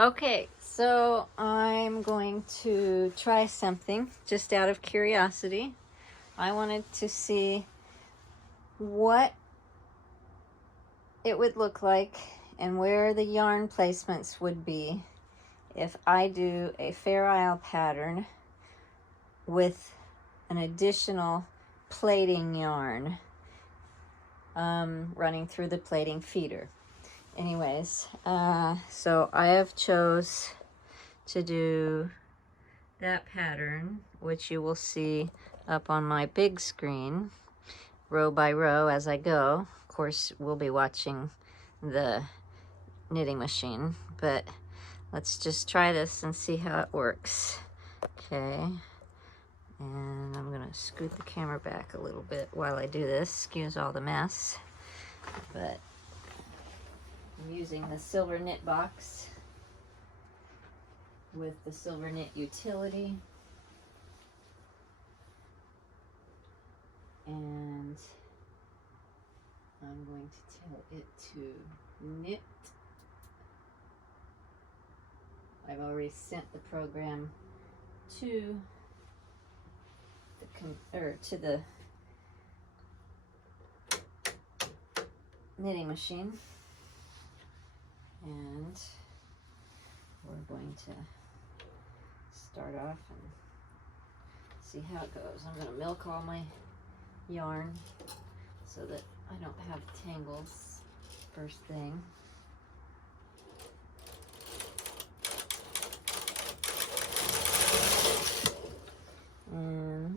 Okay, so I'm going to try something just out of curiosity. I wanted to see what it would look like and where the yarn placements would be if I do a Fair Isle pattern with an additional plaiting yarn running through the plaiting feeder. Anyways, so I have chose to do that pattern, which you will see up on my big screen, row by row as I go. Of course, we'll be watching the knitting machine, but let's just try this and see how it works. Okay, and I'm gonna scoot the camera back a little bit while I do this. Excuse all the mess, but I'm using the Silver Knit box with the Silver Knit utility, and I'm going to tell it to knit. I've already sent the program to the knitting machine, and we're going to start off and see how it goes. I'm going to milk all my yarn so that I don't have tangles first thing. And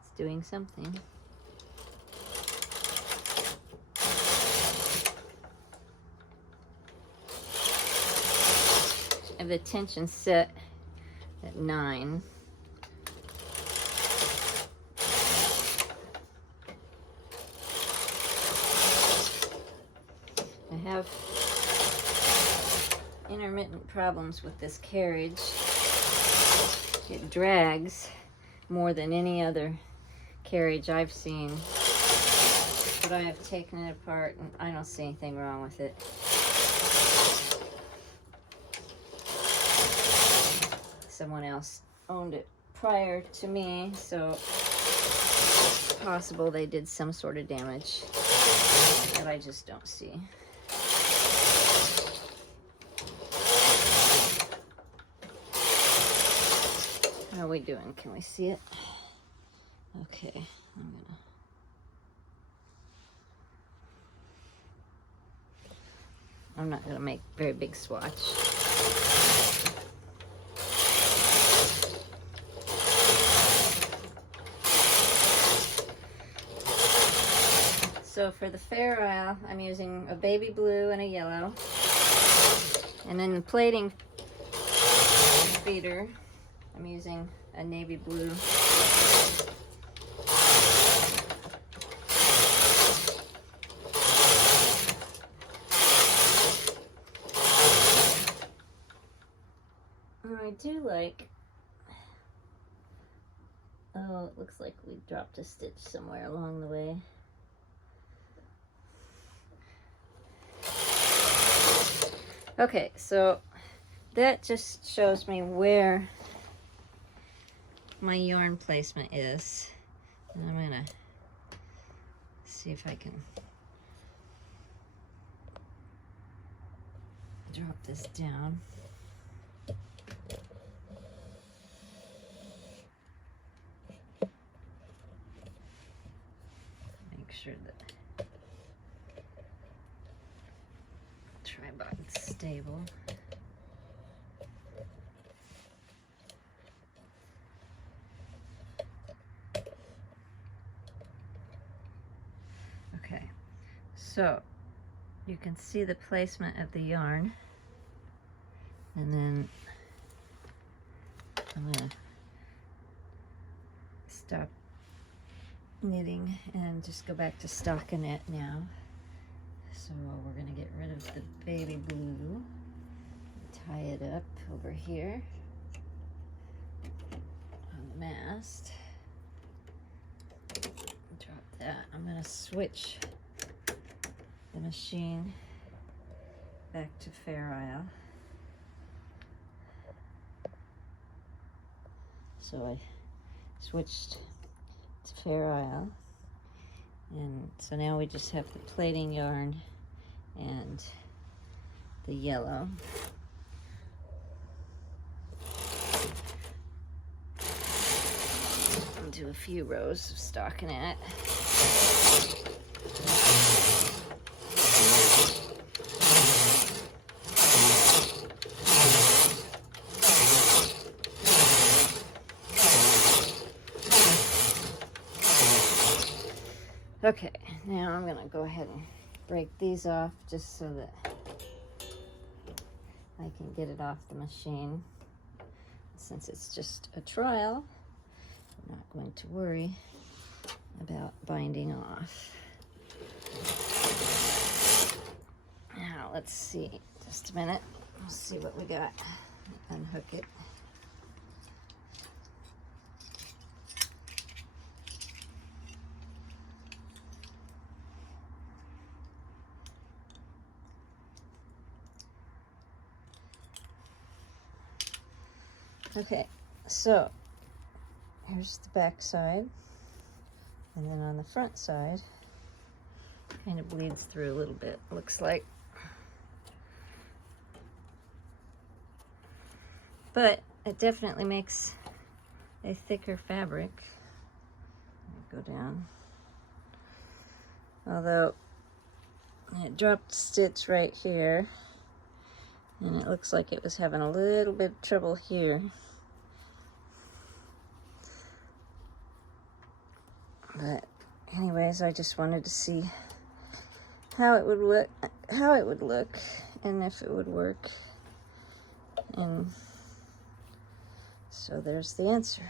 it's doing something. I have the tension set at 9. I have intermittent problems with this carriage. It drags more than any other carriage I've seen, but I have taken it apart and I don't see anything wrong with it. Someone else owned it prior to me, so it's possible they did some sort of damage that I just don't see. How are we doing? Can we see it? Okay, I'm not gonna make a very big swatch. So for the Fair Isle, I'm using a baby blue and a yellow. And in the plaiting feeder, I'm using a navy blue. And I do like, oh, it looks like we dropped a stitch somewhere along the way. Okay, so that just shows me where my yarn placement is. And I'm gonna see if I can drop this down. Make sure that tripod's stable. Okay, so you can see the placement of the yarn, and then I'm gonna stop knitting and just go back to stockinette now. So we're gonna get rid of the baby blue, tie it up over here on the mast. Drop that. I'm gonna switch the machine back to Fair Isle. so I switched to Fair Isle. And so now we just have the plaiting yarn and the yellow. I'll do a few rows of stockinette. Okay, now I'm gonna go ahead and break these off just so that I can get it off the machine. Since it's just a trial, I'm not going to worry about binding off. Now let's see, just a minute. Let's see what we got. Unhook it. Okay, so here's the back side, and then on the front side, kind of bleeds through a little bit, looks like. But it definitely makes a thicker fabric. Go down. Although it dropped a stitch right here, and it looks like it was having a little bit of trouble here. But anyways, I just wanted to see how it would look, and if it would work. And so there's the answer.